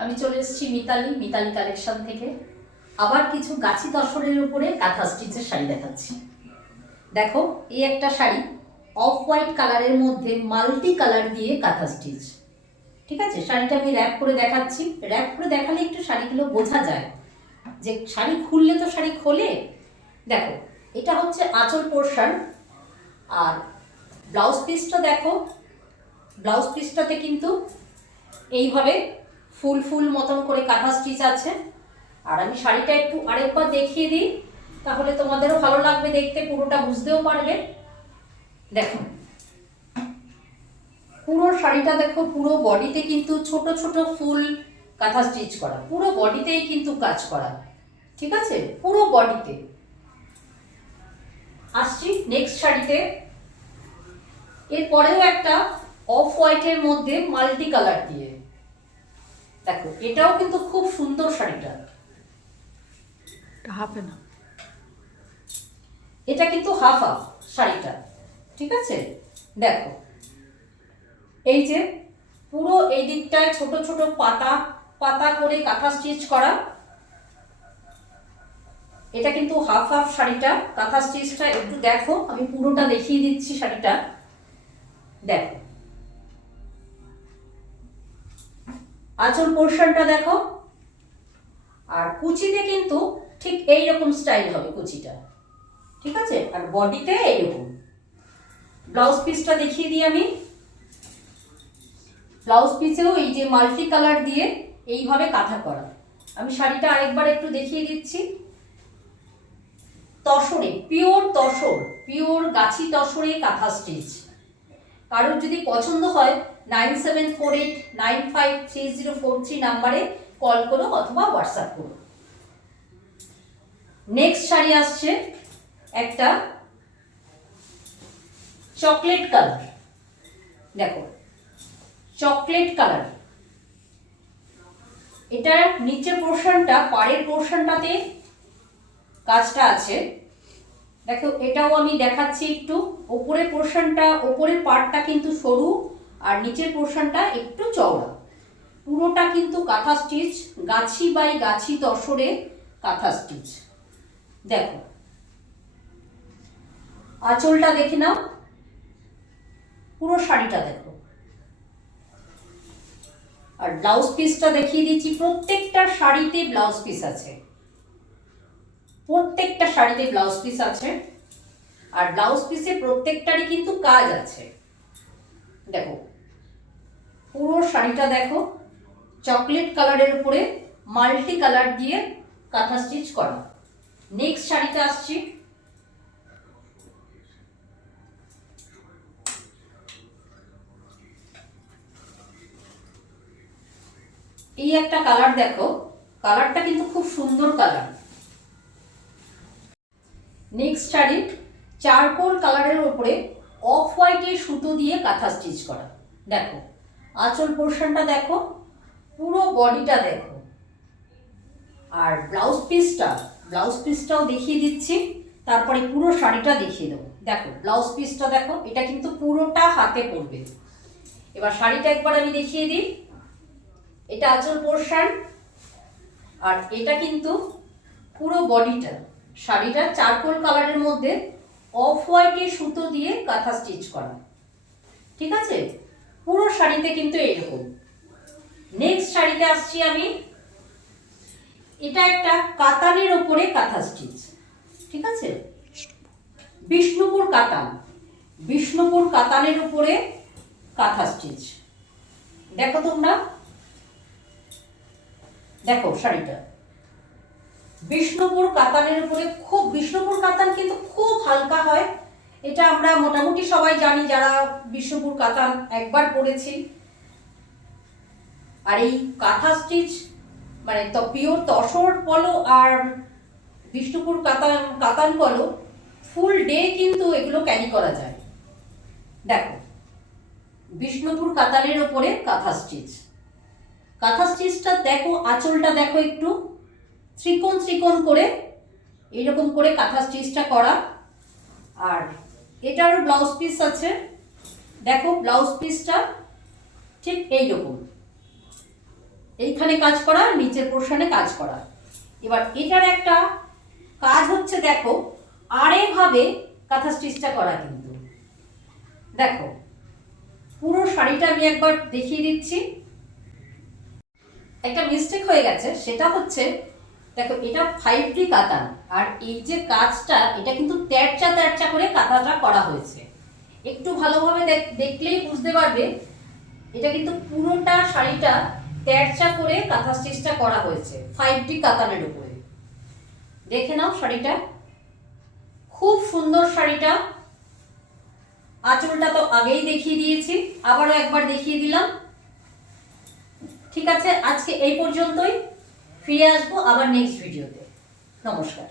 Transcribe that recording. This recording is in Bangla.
আমি চলে এসেছি মিতালি কালেকশন থেকে। আবার কিছু গাছি তসরের উপরে কাঁথা স্টিচের শাড়ি দেখাচ্ছি। দেখো, এই একটা শাড়ি অফ হোয়াইট কালারের মধ্যে মাল্টি কালার দিয়ে কাঁথা স্টিচ। ঠিক আছে, শাড়িটা আমি র্যাপ করে দেখাচ্ছি। র্যাপ করে দেখালে একটু শাড়িগুলো বোঝা যায়, যে শাড়ি খুললে তো শাড়ি খোলে। দেখো, এটা হচ্ছে আঁচল পোর্শন। আর ব্লাউজ পিসটা দেখো, ব্লাউজ পিসটাতে কিন্তু এইভাবে ফুল ফুল মতন করে কাঁথা স্টিচ আছে। আর আমি শাড়িটা একটু আরেকবার দেখিয়ে দিই, তাহলে তোমাদেরও ভালো লাগবে দেখতে, পুরোটা বুঝতেও পারবে। দেখো, পুরো শাড়িটা দেখো, পুরো বডিতে কিন্তু ছোট ছোট ফুল কাঁথা স্টিচ করা, পুরো বডিতেই কিন্তু কাজ করা। ঠিক আছে, পুরো বডিতে। আসছি নেক্সট শাড়িতে। এরপরেও একটা অফ হোয়াইটের মধ্যে মাল্টি কালার দিয়ে। দেখো, এটাও কিন্তু খুব সুন্দর শাড়িটা। হাফে না, এটা কিন্তু হাফ হাফ শাড়িটা। ঠিক আছে, দেখো, এই যে পুরো এই দিকটায় ছোট ছোট পাতা পাতা করে কাঁথা স্টিচ করা। এটা কিন্তু হাফ হাফ শাড়িটা। কাঁথা স্টিচটা একটু দেখো, আমি পুরোটা দেখিয়ে দিচ্ছি শাড়িটা। দেখো, আঁচল পোর্শনটা দেখো। আর কুচিতে কিন্তু ঠিক এইরকম স্টাইল হবে কুচিটা। ঠিক আছে, আর বডিতে এইরকম। ব্লাউজ পিসটা দেখিয়ে দিই আমি। ব্লাউজ পিসেও এই যে মাল্টি কালার দিয়ে এইভাবে কাঁথা করা। আমি শাড়িটা আরেকবার একটু দেখিয়ে দিচ্ছি। তসরে, পিওর তসর, পিওর গাছি তসরে কাঁথা স্টিচ। কারোর যদি পছন্দ হয় 9748953043 নাম্বারে কল করো অথবা হোয়াটসঅ্যাপ করো। নেক্সট শাড়ি আসছে একটা চকলেট কালার। দেখো, চকলেট কালার। এটার নিচের পোর্শনটা, পাড়ের পোর্শনটাতে কাজটা আছে। দেখো, এটাও আমি দেখাচ্ছি একটু। ওপরের পোর্শনটা, ওপরের পার্টটা কিন্তু সরু, আর নিচের পোর্শনটা একটু চওড়া। পুরোটা কিন্তু কাঁথা স্টিচ, গাছি বাই গাছি তসরে কাঁথা স্টিচ। দেখো, আঁচলটা দেখে নাও, পুরো শাড়িটা দেখো। আর ব্লাউজ পিসটা দেখিয়ে দিচ্ছি। প্রত্যেকটা শাড়িতে ব্লাউজ পিস আছে, প্রত্যেকটা শাড়িতে ব্লাউজ পিস আছে। আর ব্লাউজ পিসে প্রত্যেকটারই কিন্তু কাজ আছে। দেখো, পুরো শাড়িটা দেখো, চকলেট কালারের উপরে মাল্টি কালার দিয়ে কাঁথা স্টিচ করা। নেক্সট শাড়িতে আসছি। এই একটা কালার দেখো, কালারটা কিন্তু খুব সুন্দর কালার। নেক্সট শাড়ি চারকোল কালারের উপরে অফ হোয়াইটের সুতো দিয়ে কাঁথা স্টিচ করা। দেখো, আঁচল পোর্শনটা দেখো, পুরো বডিটা দেখো। আর ব্লাউজ পিসটা, ব্লাউজ পিসটাও দেখিয়ে দিচ্ছি, তারপরে পুরো শাড়িটা দেখিয়ে দেবো। দেখো, ব্লাউজ পিসটা দেখো, এটা কিন্তু পুরোটা হাতে পড়বে। এবার শাড়িটা একবার আমি দেখিয়ে দিই। এটা আঁচল পোর্শন, আর এটা কিন্তু পুরো বডিটা। শাড়িটা চারকোল কালারের মধ্যে অফ হোয়াইটের সুতো দিয়ে কাঁথা স্টিচ করা। ঠিক আছে, পুরো শাড়িতে কিন্তু এইরকম। নেক্সট শাড়িতে আসছি আমি। এটা একটা কাতানের ওপরে কাঁথা স্টিচ। ঠিক আছে, বিষ্ণুপুর কাতান, বিষ্ণুপুর কাতানের উপরে কাঁথা স্টিচ। দেখো তোমরা, দেখো শাড়িটা বিষ্ণুপুর কাতানের উপরে। খুব, বিষ্ণুপুর কাতান কিন্তু খুব হালকা হয়। এটা আমরা মোটামুটি সবাই জানি যারা বিষ্ণুপুর কাতান একবার পরেছি। আর এই কাঁথা স্টিচ মানে তো পিওর তসর বলো আর বিষ্ণুপুর কাতান কাতান বলো, ফুল ডে কিন্তু এগুলো ক্যারি করা যায়। দেখো, বিষ্ণুপুর কাতানের ওপরে কাঁথা স্টিচ। কাঁথা স্টিচটা দেখো, আঁচলটা দেখো, একটু ত্রিকোণ ত্রিকোণ করে এইরকম করে কাঁথা স্টিচটা করা। আর এটারও ব্লাউজ পিস আছে। দেখো, ব্লাউজ পিসটা ঠিক এইরকম। এইখানে কাজ করা, নিচের পোর্শনে কাজ করা। এবার এটার একটা কাজ হচ্ছে, দেখো আড়েভাবে কাঁথা স্টিচটা করা। কিন্তু দেখো পুরো শাড়িটা আমি একবার দেখিয়ে দিচ্ছি। একটা মিস্টেক হয়ে গেছে, সেটা হচ্ছে দেখো এটা 5D কাতান, আর এই যে কাজটা এটা কিন্তু তেরচা তেরচা করে কাঁথাটা করা হয়েছে। একটু ভালোভাবে দেখলেই বুঝতে পারবে এটা কিন্তু পুরোটা শাড়িটা তেরচা করে কাঁথা স্টিচটা করা হয়েছে 5D কাতানের উপরে। দেখে নাও শাড়িটা, খুব সুন্দর শাড়িটা। আঁচলটা তো আগেই দেখিয়ে দিয়েছি, আবারও একবার দেখিয়ে দিলাম। ঠিক আছে, আজকে এই পর্যন্তই। ফিরে আসবো আবার নেক্সট ভিডিওতে। নমস্কার।